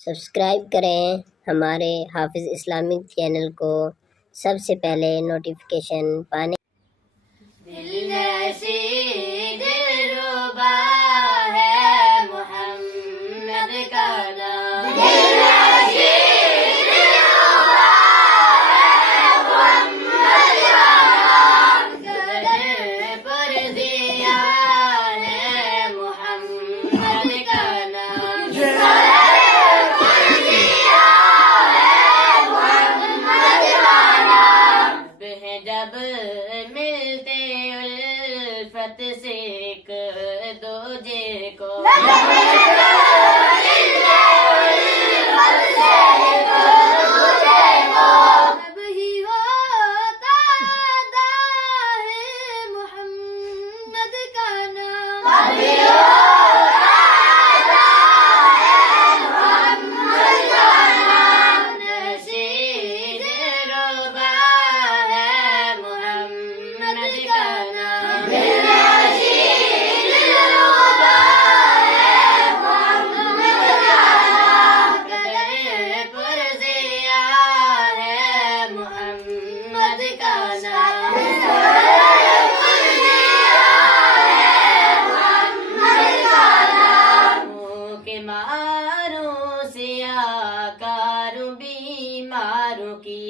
Subscribe کریں ہمارے حافظ اسلامک چینل کو سب سے پہلے نوٹیفیکیشن پانے۔ دل نشی دلربا ہے محمد کا نام، دل نشی دلربا ہے محمد کا نام، گھر پر دیا ہے محمد کا نام، گھر پر دیا ہے محمد کا نام، جب ملتے الفت سے ایک دوجے کو، تب ہی ہوتا ادا ہے محمد کا نام، تب ہی ہوتا ادا ہے محمد کا نام، نشید ربا ہے محمد کا نام، نشید ربا ہے محمد کا نام، قدر پر ضیا ہے محمد کا نام، قدر پر ضیا ہے محمد کا نام، منہ کے ماروں سیاہ کاروں بیماروں کی،